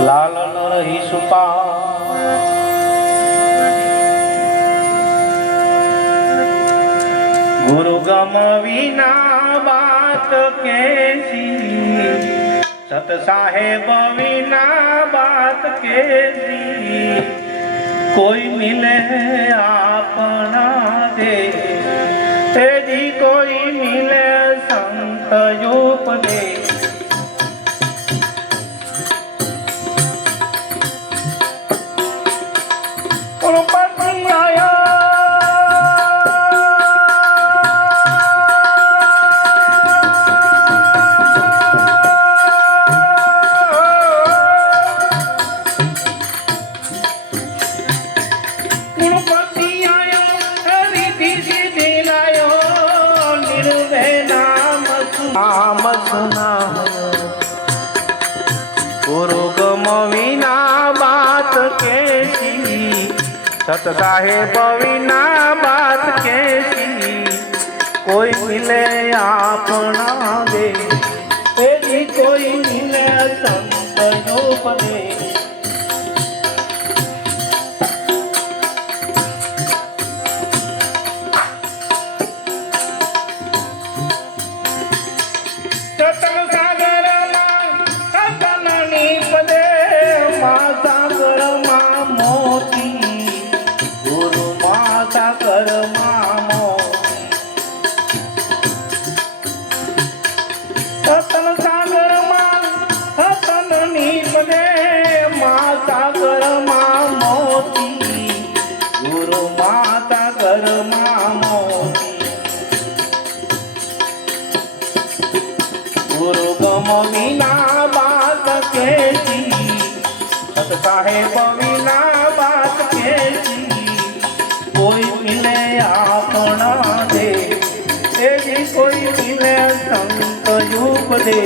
લાલન રહી સુપા ગુરુ ગમ વિના બાત કેસી સત સાહેબ વિના બાત કેસી કોઈ મિલે આપના દે તેજી કોઈ મિલે સંત ઉપદે गुरु गम विना बात कैसी सत साहेब विना बात कैसी कोई मिले आपना दे तेरी कोई मिले संत उपदे गुरु गम विना बात कैसी सत साहेब विना बात कैसी कोई मिले आपना दे तेजी कोई मिले संत उपदे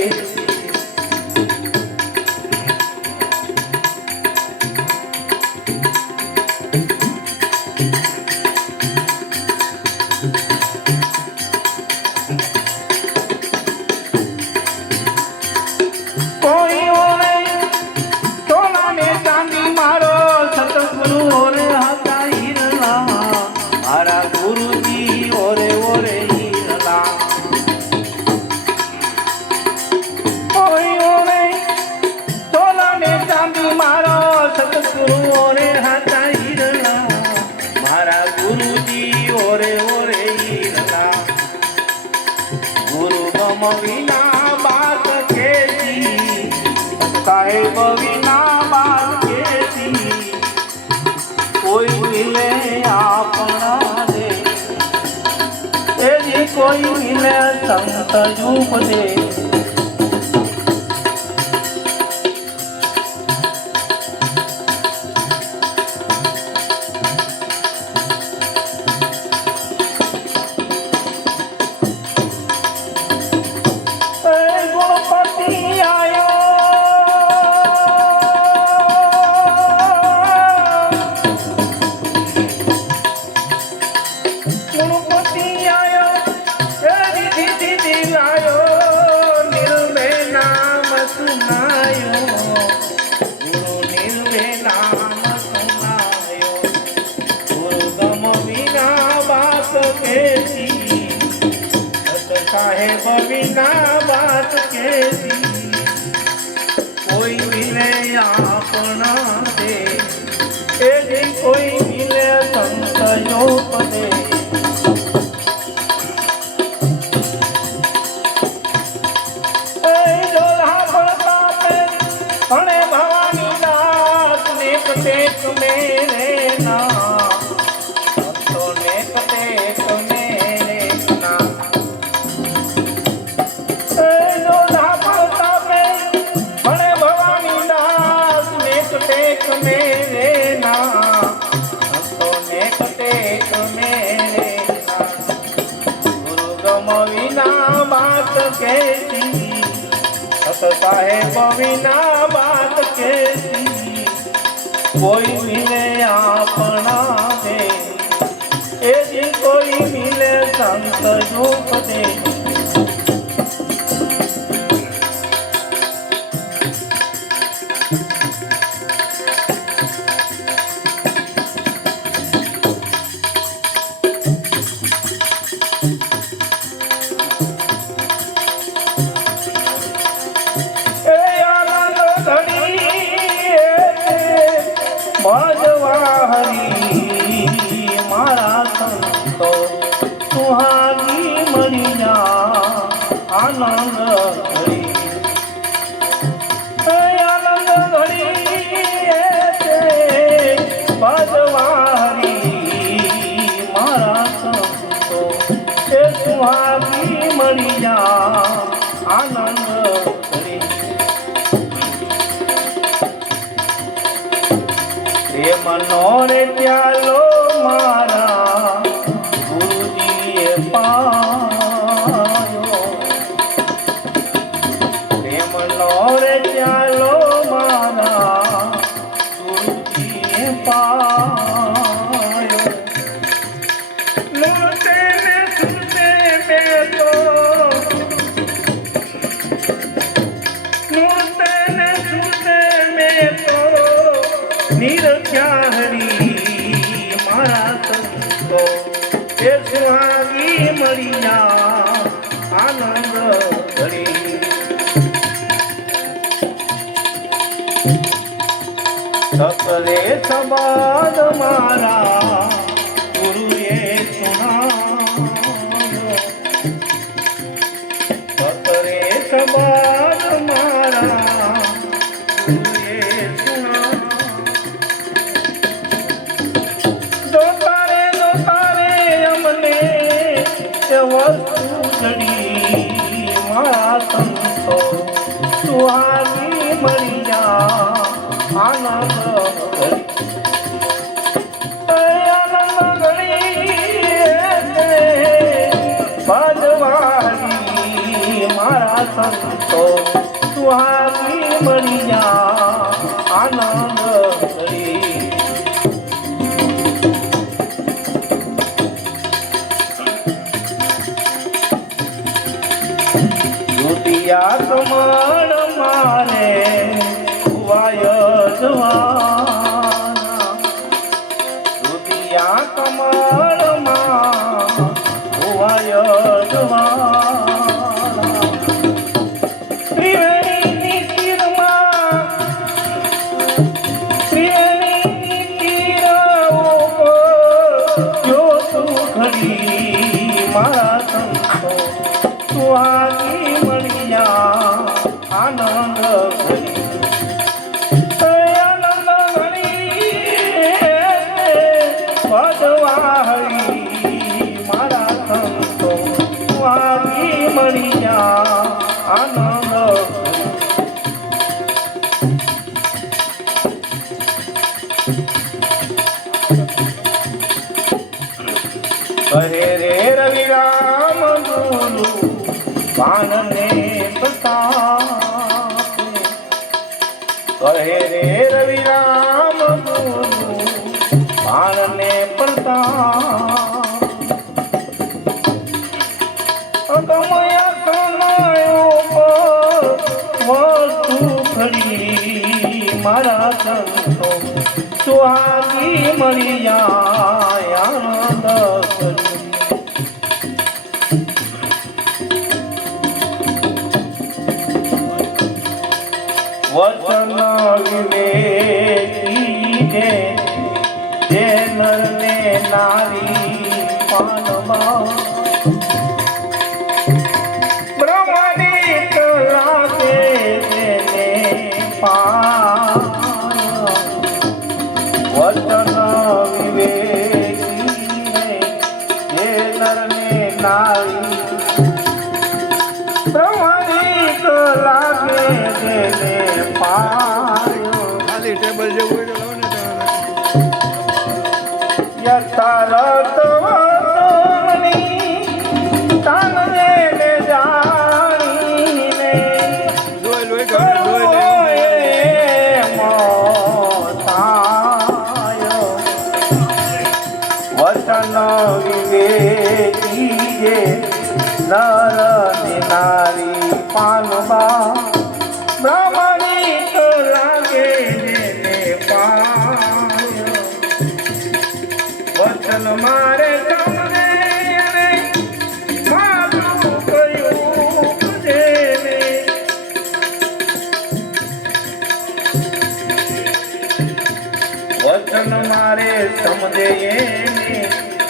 विना बात कैसी साहेब विना बात कैसी कोई मिले आपना दे तेरी कोई मिले संत उपदे साहेब विना बात कैसी कोई मिले आपना दे तेरी कोई मिले संत उपदे भवानी दास ने प्रत्येक मेरे नाम विना बात कैसी सत साहेब विना बात कैसी कोई मिले आपना दे तेजी कोई मिले संत उपदे મળ્યા આનંદ ઘડી આનંદ ઘડી ભજવારી મારા સંતો એ સુહાગી મળ્યા આનંદ ઘડી એ મનોરે ચાલો મારા ગુરુજીએ પાયો એ મનોરે ચાલો મારા ગુરુજીએ પાયો લૂટે ને સુનતે મેં તો લૂટે ને સુનતે મેં તો નિરખ્યા હરી મારા સંતો એ સુહાગી મળ્યા આનંદ ઘડી સકલે સંવાદ મારા ગુરુએ સુનાવ્યો સકલે સંવાદ મારા ગુરુએ વસ્તુ જડી મારા સંતો સુહાગી મળ્યા આનંદ ભજવારી મારા સંતો સુહાગી મળ્યા આનંદ ઘડી કમળ મારે વાય જવાના દુધિયા કમળ માં વાય જવાના ત્રિવેણી તીરમાં ત્રિવેણી તીર જો તું ઘડી મારા સંતો સુહાગી મળ્યા આનંદ ઘડી આનંદ ઘડી ભજવારી મારા સંતો સુહાગી મળ્યા આનંદ કહે રે રવિરામ ગુરુ પાનને પ્રતાપે કહે રે રવિરામ ગુરુ પાનને પ્રતાપ અગમયા કમાયો વસ્તુ ખરી મારા સંતો સુહાગી મળ્યા આનંદ કરી વચન વિવેકી જે નરને નારી પાનમાં બ્રહ્માદિક લાગે તેને પાન વચન વિવેકી જે નરને નારી બ્રહ્માદિક લાગે તેને ખાલી ટેબલ જેવું હોય તો યથારથ વતની તાનવે ને જાણીને મોતાયો વચન વિવેકી જે નર નારી પાનબા બ્રાહ્મણિક લાગે ને પાયો વચન મારે તમને મારું કયું જેને વચન મારે સમજે એને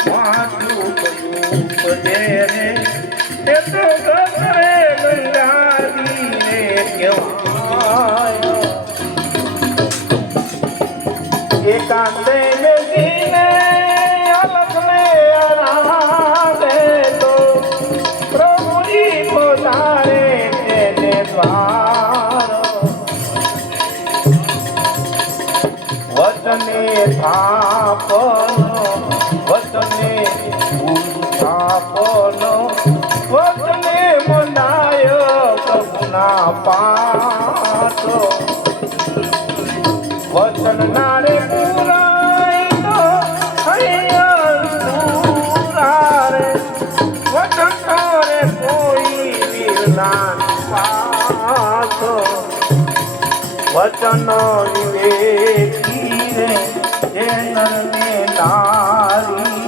માથું કયું રે એ ઘરે ગંગાજીને કહેવાય એકાંતે બેસીને અલગને આરાધે તો પ્રભુજી પોતારે તેને દ્વાર વચને થાપનો વચને થાપનો વચને મંડાય પ્રભુના પાઠ વચન નારે પુરાય તો હૈયારે વચન કરે કોઈ વિરલા પાસ વચન વિવેકી રે જે નરને નારી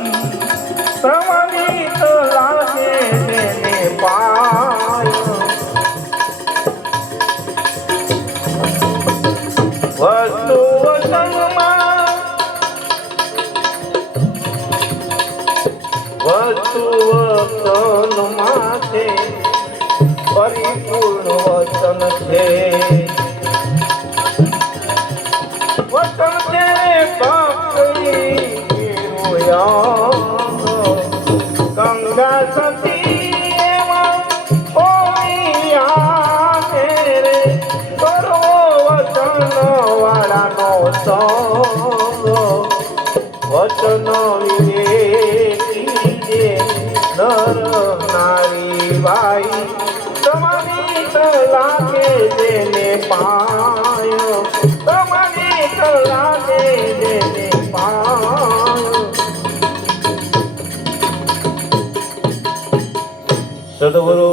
પ્રમાણિત લાગે તેને પાય વસ્તુ વચનમાં વસ્તુ વચનમાં છે પરિપૂર્ણ વચન છે વચન છે ભક્તિ ગંગા સતી એમાં કોઈ આવે રે કરો વચન વાળાનો સંગ વચન વિવેકી જે નર નારી બાઈ તમારી લાગે જેને પાય તમારી લાગે જેને પાય સદગુરુ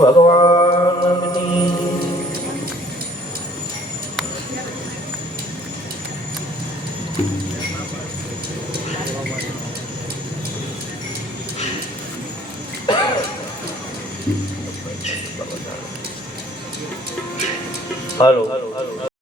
ભગવાનની હાલો